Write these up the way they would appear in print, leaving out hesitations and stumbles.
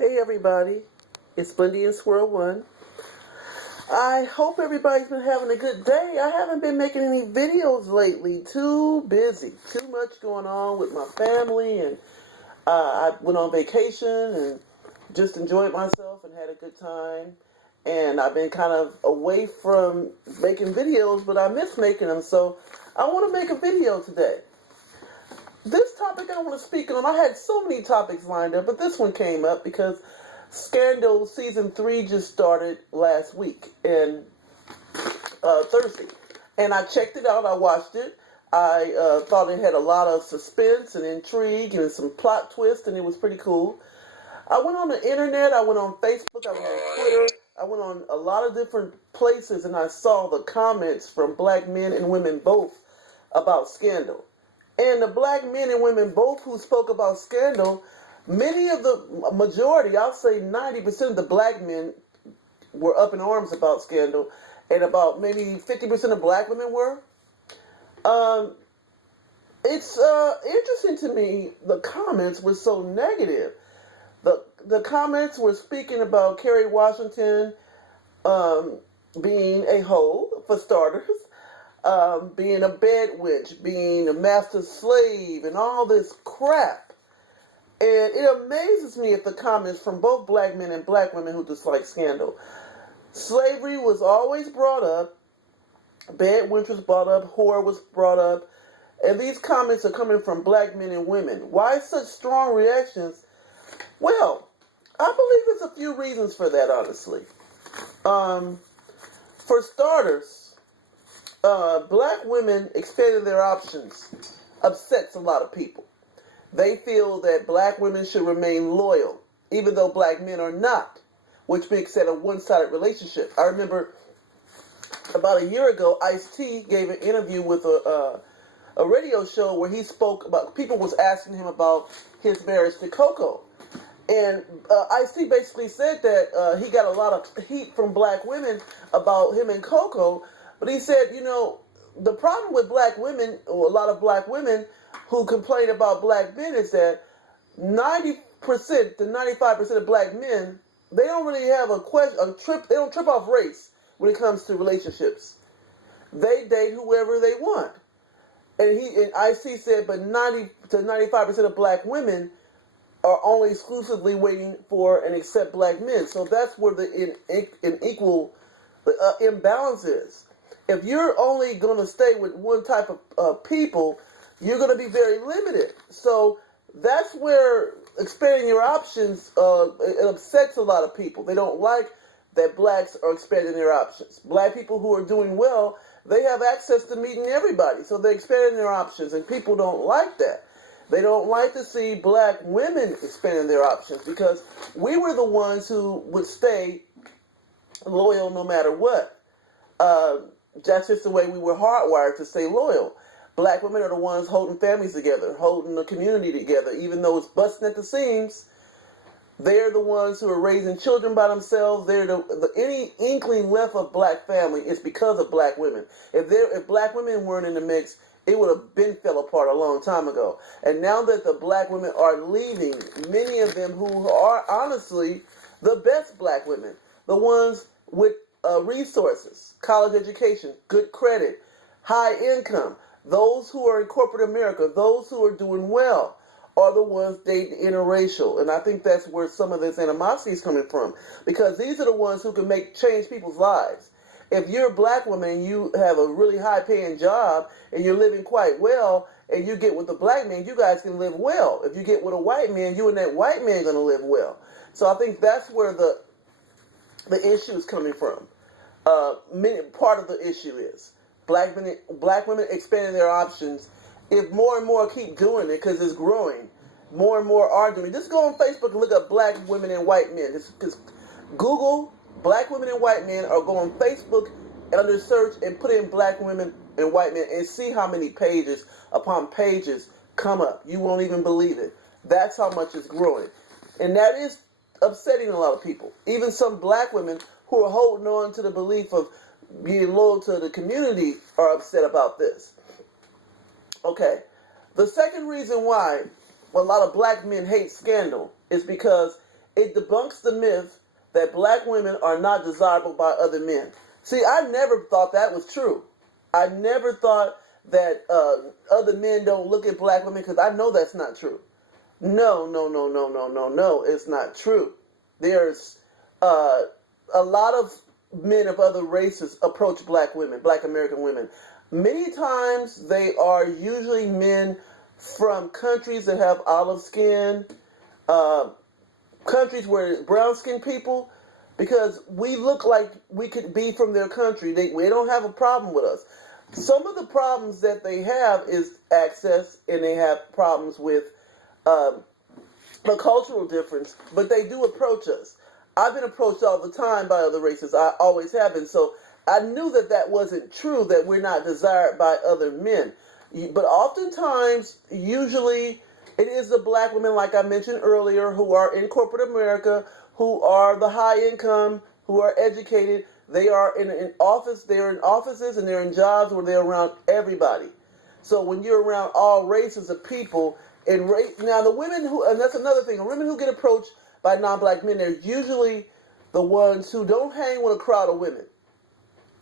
Hey everybody, it's Bundy and Swirl One. I hope everybody's been having a good day. I haven't been making any videos lately. Too busy. Too much going on with my family, and I went on vacation and just enjoyed myself and had a good time. And I've been kind of away from making videos, but I miss making them, so I want to make a video today. This topic I want to speak on, I had so many topics lined up, but this one came up because Scandal Season 3 just started last week, and Thursday. And I checked it out, I watched it. I thought it had a lot of suspense and intrigue and some plot twists, and it was pretty cool. I went on the internet, I went on Facebook, I went on Twitter, I went on a lot of different places, and I saw the comments from black men and women both about Scandal. And the black men and women both who spoke about Scandal, many of the majority, I'll say 90% of the black men were up in arms about Scandal, and about maybe 50% of black women were. It's interesting to me, the comments were so negative. The comments were speaking about Kerry Washington being a hoe, for starters. Being a bed witch, being a master slave, and all this crap. And it amazes me at the comments from both black men and black women who dislike Scandal. Slavery was always brought up, bed witch was brought up, whore was brought up, and these comments are coming from black men and women. Why such strong reactions? Well, I believe there's a few reasons for that, honestly. For starters, black women expanding their options upsets a lot of people. They feel that black women should remain loyal, even though black men are not, which makes it a one-sided relationship. I remember about a year ago, Ice-T gave an interview with a radio show where he spoke about, people was asking him about his marriage to Coco. And Ice-T basically said that he got a lot of heat from black women about him and Coco. But he said, the problem with black women, or a lot of black women who complain about black men, is that 90% to 95% of black men, they don't really have they don't trip off race when it comes to relationships. They date whoever they want. And IC said, but 90 to 95% of black women are only exclusively waiting for and accept black men. So that's where the unequal imbalance is. If you're only going to stay with one type of people, you're going to be very limited. So that's where expanding your options, it upsets a lot of people. They don't like that blacks are expanding their options. Black people who are doing well, they have access to meeting everybody. So they're expanding their options, and people don't like that. They don't like to see black women expanding their options because we were the ones who would stay loyal no matter what. That's just the way we were hardwired to stay loyal. Black women are the ones holding families together, holding the community together. Even though it's busting at the seams, they're the ones who are raising children by themselves. They're any inkling left of black family is because of black women. If black women weren't in the mix, it would have been fell apart a long time ago. And now that the black women are leaving, many of them who are honestly the best black women, the ones with resources, college education, good credit, high income, those who are in corporate America, those who are doing well, are the ones dating interracial. And I think that's where some of this animosity is coming from, because these are the ones who can change people's lives. If you're a black woman and you have a really high paying job and you're living quite well, and you get with a black man, you guys can live well. If you get with a white man, you and that white man are going to live well. So I think that's where the issue is coming from. Part of the issue is black women expanding their options. If more and more keep doing it, because it's growing, more and more arguing. Just go on Facebook and look up black women and white men. Just Google black women and white men, or go on Facebook under search and put in black women and white men and see how many pages upon pages come up. You won't even believe it. That's how much it's growing. And that is upsetting a lot of people. Even some black women who are holding on to the belief of being loyal to the community are upset about this. Okay. The second reason why a lot of black men hate Scandal is because it debunks the myth that black women are not desirable by other men. See, I never thought that was true. I never thought that other men don't look at black women, because I know that's not true. No, no, no, no, no, no, no. It's not true. There's a lot of men of other races approach black women, black American women. Many times they are usually men from countries that have olive skin, uh, countries where brown skinned people, because we look like we could be from their country. They don't have a problem with us. Some of the problems that they have is access, and they have problems with um, the cultural difference, but they do approach us. I've been approached all the time by other races. I always have been. So I knew that that wasn't true, that we're not desired by other men. But oftentimes, usually, it is the black women, like I mentioned earlier, who are in corporate America, who are the high income, who are educated. They are in office. They're in offices, and they're in jobs where they're around everybody. So when you're around all races of people, now the women who, and that's another thing, the women who get approached by non-black men, they're usually the ones who don't hang with a crowd of women.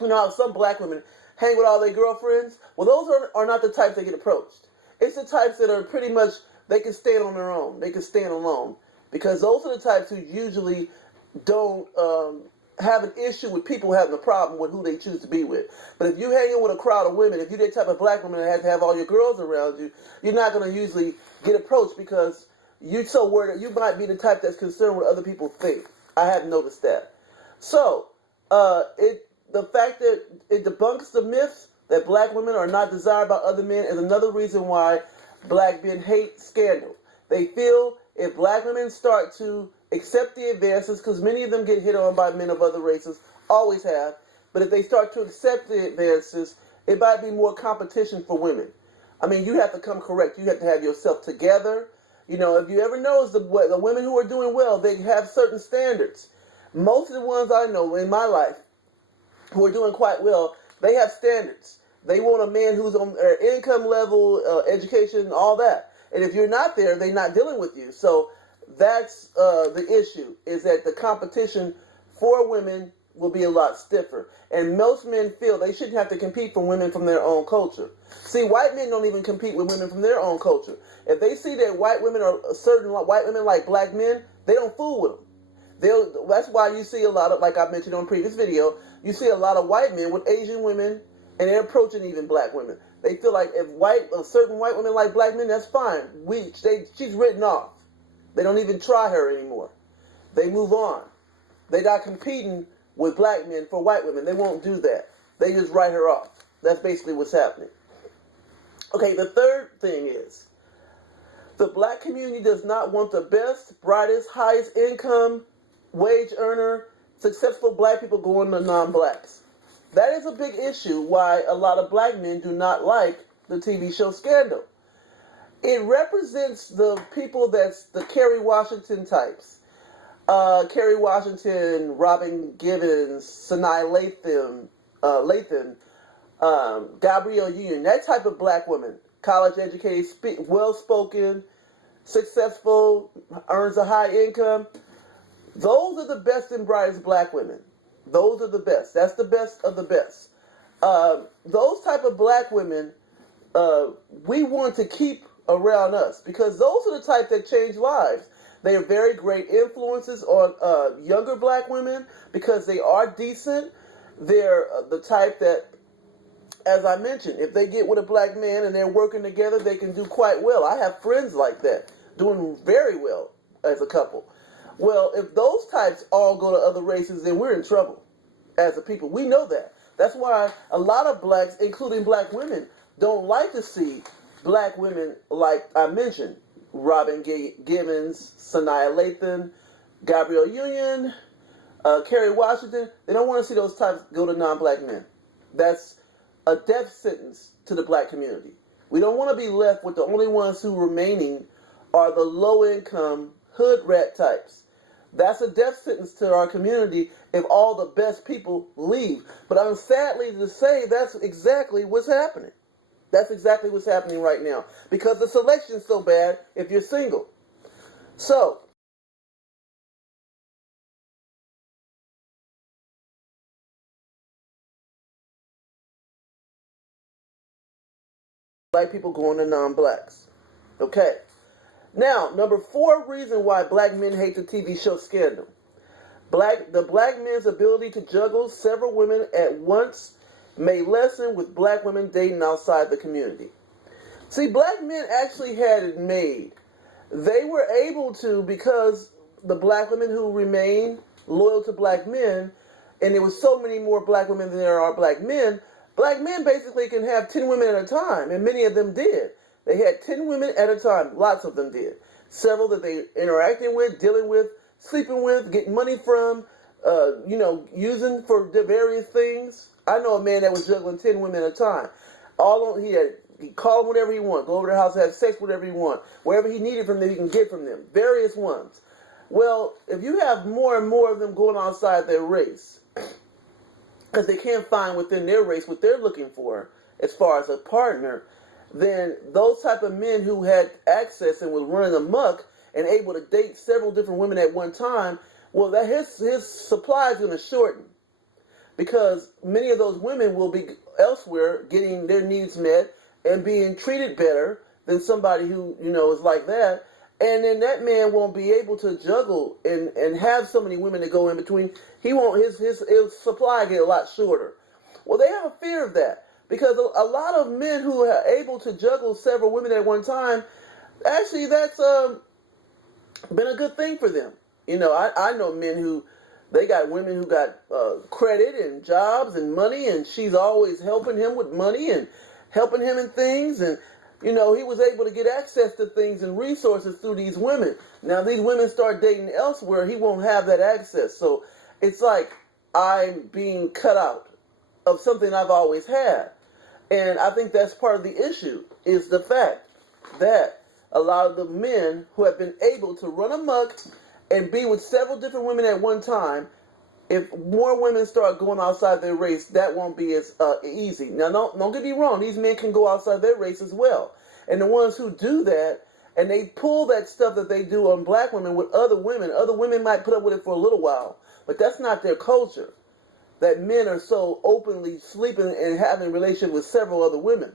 You know how some black women hang with all their girlfriends? Well, those are not the types that get approached. It's the types that are pretty much, they can stand on their own. They can stand alone. Because those are the types who usually don't have an issue with people having a problem with who they choose to be with. But if you hang in with a crowd of women, if you're that type of black woman that has to have all your girls around you, you're not going to usually get approached, because you're so worried that you might be the type that's concerned with what other people think. I have noticed that. So, the fact that it debunks the myths that black women are not desired by other men is another reason why black men hate scandal. They feel if black women start to accept the advances, because many of them get hit on by men of other races, always have, but if they start to accept the advances, it might be more competition for women. I mean, you have to come correct. You have to have yourself together. You know, if you ever notice the women who are doing well, they have certain standards. Most of the ones I know in my life who are doing quite well, they have standards. They want a man who's on their income level, education, all that. And if you're not there, they're not dealing with you. So that's the issue, is that the competition for women will be a lot stiffer. And most men feel they shouldn't have to compete for women from their own culture. See, white men don't even compete with women from their own culture. If they see that white women are certain white women like black men, they don't fool with them. That's why you see a lot of, like I mentioned on a previous video, you see a lot of white men with Asian women, and they're approaching even black women. They feel like if certain white women like black men, that's fine. She's written off. They don't even try her anymore. They move on. They're not competing with black men for white women. They won't do that. They just write her off. That's basically what's happening. Okay, the third thing is, the black community does not want the best, brightest, highest income, wage earner, successful black people going to non-blacks. That is a big issue why a lot of black men do not like the TV show Scandal. It represents the people that's the Kerry Washington types. Kerry Washington, Robin Givens, Sanaa Lathan, Gabrielle Union, that type of black woman, college educated, well-spoken, successful, earns a high income. Those are the best and brightest black women. Those are the best. That's the best of the best. Those type of black women, we want to keep around us, because those are the type that change lives. They are very great influences on younger black women, because they are decent. They're the type that, as I mentioned, if they get with a black man and they're working together, they can do quite well. I have friends like that, doing very well as a couple. Well, if those types all go to other races, then we're in trouble as a people. We know that. That's why a lot of blacks, including black women, don't like to see black women like I mentioned, Robin Givens, Sanaa Lathan, Gabrielle Union, Kerry Washington. They don't want to see those types go to non-black men. That's a death sentence to the black community. We don't want to be left with the only ones who remaining are the low-income hood rat types. That's a death sentence to our community if all the best people leave. But I'm sadly to say that's exactly what's happening. That's exactly what's happening right now, because the selection's so bad if you're single. So, black people going to non-blacks. Okay. Now, number 4 reason why black men hate the TV show Scandal. The black man's ability to juggle several women at once may lessen with black women dating outside the community. See, black men actually had it made. They were able to, because the black women who remained loyal to black men, and there was so many more black women than there are black men basically can have 10 women at a time, and many of them did. They had 10 women at a time. Lots of them did. Several that they interacting with, dealing with, sleeping with, getting money from, using for the various things. I know a man that was juggling 10 women at a time. He called them whatever he wanted. Go over to their house, have sex, whatever he wanted. Whatever he needed from them, he can get from them. Various ones. Well, if you have more and more of them going outside their race, because they can't find within their race what they're looking for as far as a partner, then those type of men who had access and was running amok and able to date several different women at one time, well, that his supply is going to shorten, because many of those women will be elsewhere getting their needs met and being treated better than somebody who, is like that. And then that man won't be able to juggle and have so many women to go in between. He won't, his supply get a lot shorter. Well, they have a fear of that, because a lot of men who are able to juggle several women at one time, actually that's been a good thing for them. I know men who, they got women who got credit and jobs and money, and she's always helping him with money and helping him in things, and he was able to get access to things and resources through these women. Now these women start dating elsewhere, he won't have that access. So it's like I'm being cut out of something I've always had. And I think that's part of the issue, is the fact that a lot of the men who have been able to run amok and be with several different women at one time, if more women start going outside their race, that won't be as easy. Now, don't get me wrong. These men can go outside their race as well. And the ones who do that, and they pull that stuff that they do on black women with other women might put up with it for a little while, but that's not their culture. That men are so openly sleeping and having relationships with several other women.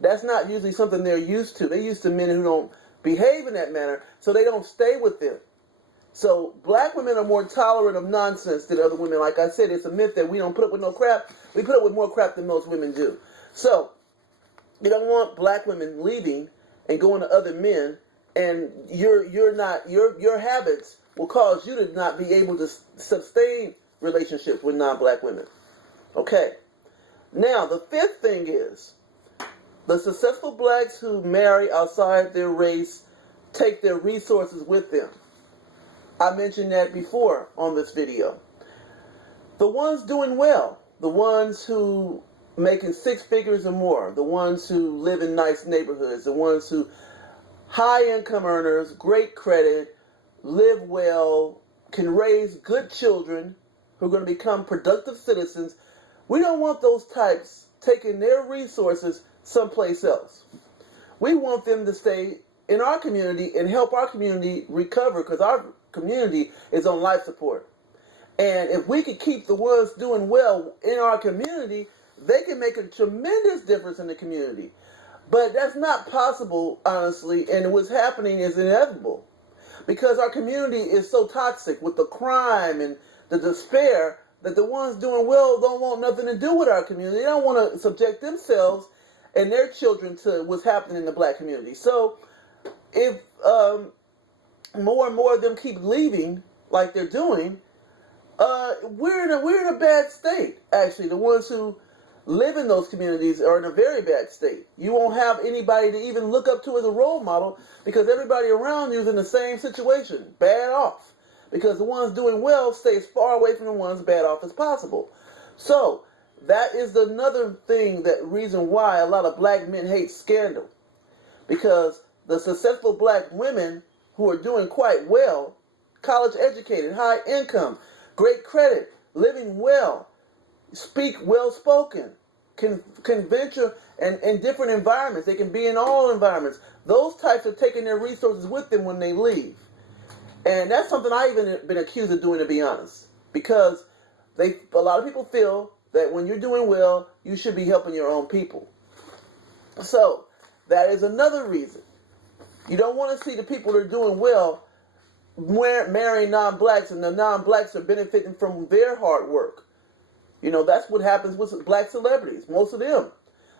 That's not usually something they're used to. They're used to men who don't behave in that manner, so they don't stay with them. So black women are more tolerant of nonsense than other women. Like I said, it's a myth that we don't put up with no crap. We put up with more crap than most women do. So you don't want black women leaving and going to other men, and your habits will cause you to not be able to sustain relationships with non-black women. Okay. Now the 5th thing is, the successful blacks who marry outside their race take their resources with them. I mentioned that before on this video. The ones doing well, the ones who making 6 figures or more, the ones who live in nice neighborhoods, the ones who high income earners, great credit, live well, can raise good children who are going to become productive citizens. We don't want those types taking their resources someplace else. We want them to stay in our community and help our community recover, because our community is on life support. And if we could keep the ones doing well in our community, they can make a tremendous difference in the community. But that's not possible, honestly, and what's happening is inevitable, because our community is so toxic with the crime and the despair that the ones doing well don't want nothing to do with our community. They don't want to subject themselves and their children to what's happening in the black community. So if more and more of them keep leaving like they're doing, we're in a bad state. Actually, the ones who live in those communities are in a very bad state. You won't have anybody to even look up to as a role model, because everybody around you is in the same situation, bad off. Because the ones doing well stay as far away from the ones bad off as possible. So that is another thing, that reason why a lot of black men hate Scandal, because the successful black women who are doing quite well, college educated, high income, great credit, living well, speak well spoken, can venture in different environments. They can be in all environments. Those types are taking their resources with them when they leave. And that's something I've even been accused of doing, to be honest, because a lot of people feel that when you're doing well, you should be helping your own people. So That is another reason. You don't want to see the people that are doing well marrying non-blacks, and the non-blacks are benefiting from their hard work. That's what happens with black celebrities. Most of them.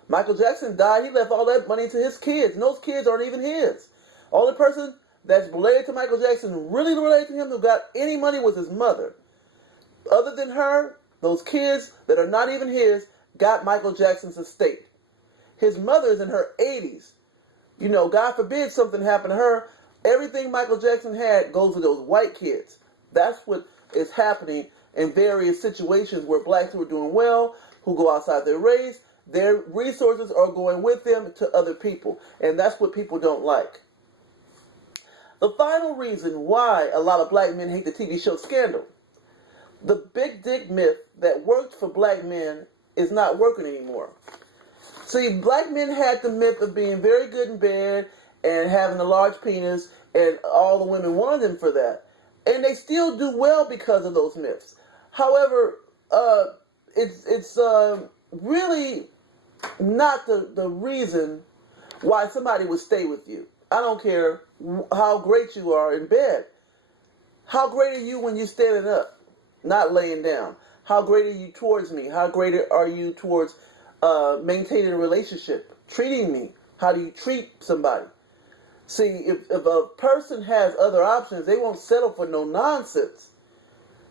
Michael Jackson died. He left all that money to his kids, and those kids aren't even his. Only person that's related to Michael Jackson, really related to him, who got any money was his mother. Other than her, those kids that are not even his got Michael Jackson's estate. His mother's in her 80s. God forbid something happened to her. Everything Michael Jackson had goes to those white kids. That's what is happening in various situations where blacks who are doing well, who go outside their race, their resources are going with them to other people. And that's what people don't like. The final reason why a lot of black men hate the TV show Scandal. The big dick myth that worked for black men is not working anymore. See, black men had the myth of being very good in bed and having a large penis, and all the women wanted them for that. And they still do well because of those myths. However, it's really not the reason why somebody would stay with you. I don't care how great you are in bed. How great are you when you're standing up, not laying down? How great are you towards me? How great are you towards maintaining a relationship, treating me? How do you treat somebody? See, if a person has other options, they won't settle for no nonsense.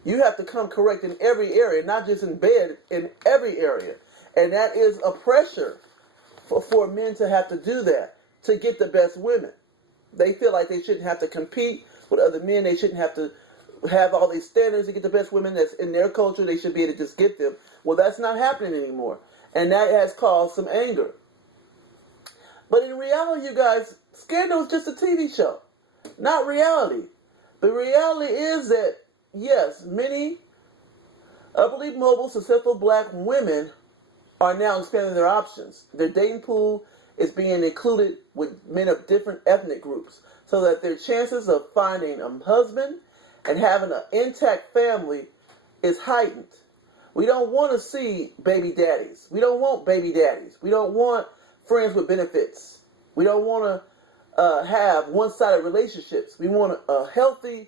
You have to come correct in every area, not just in bed, in every area. And that is a pressure for men to have to do that, to get the best women. They feel like they shouldn't have to compete with other men. They shouldn't have to have all these standards to get the best women. That's in their culture. They should be able to just get them. Well, that's not happening anymore. And that has caused some anger. But in reality, you guys, Scandal is just a TV show, not reality. The reality is that, yes, many upwardly mobile, successful black women are now expanding their options. Their dating pool is being included with men of different ethnic groups so that their chances of finding a husband and having an intact family is heightened. We don't want to see baby daddies. We don't want baby daddies. We don't want friends with benefits. We don't want to have one-sided relationships. We want a healthy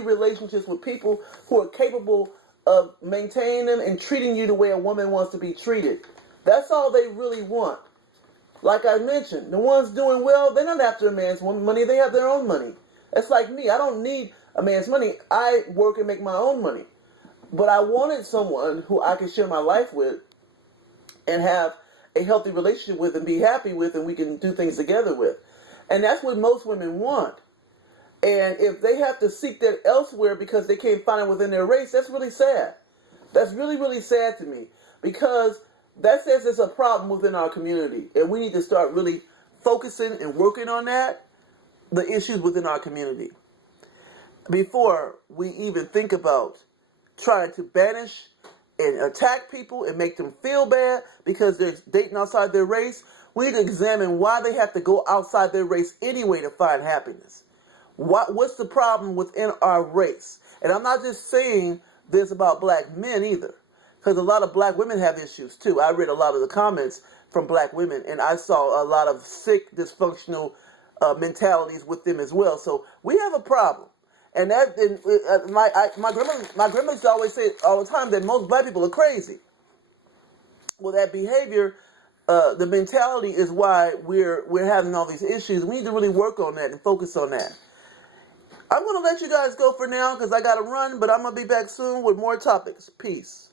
relationships with people who are capable of maintaining them and treating you the way a woman wants to be treated. That's all they really want. Like I mentioned, the ones doing well, they're not after a man's money. They have their own money. That's like me. I don't need a man's money. I work and make my own money. But I wanted someone who I could share my life with and have a healthy relationship with and be happy with, and we can do things together with. And that's what most women want. And if they have to seek that elsewhere because they can't find it within their race, that's really sad. That's really, really sad to me, because that says there's a problem within our community. And we need to start really focusing and working on that, the issues within our community, before we even think about trying to banish and attack people and make them feel bad because they're dating outside their race. We need to examine why they have to go outside their race anyway to find happiness. What's the problem within our race? And I'm not just saying this about black men either, because a lot of black women have issues too. I read a lot of the comments from black women, and I saw a lot of sick, dysfunctional mentalities with them as well. So we have a problem. And my grandma used to always say all the time that most black people are crazy. Well, that behavior, the mentality is why we're having all these issues. We need to really work on that and focus on that. I'm going to let you guys go for now because I got to run, but I'm going to be back soon with more topics. Peace.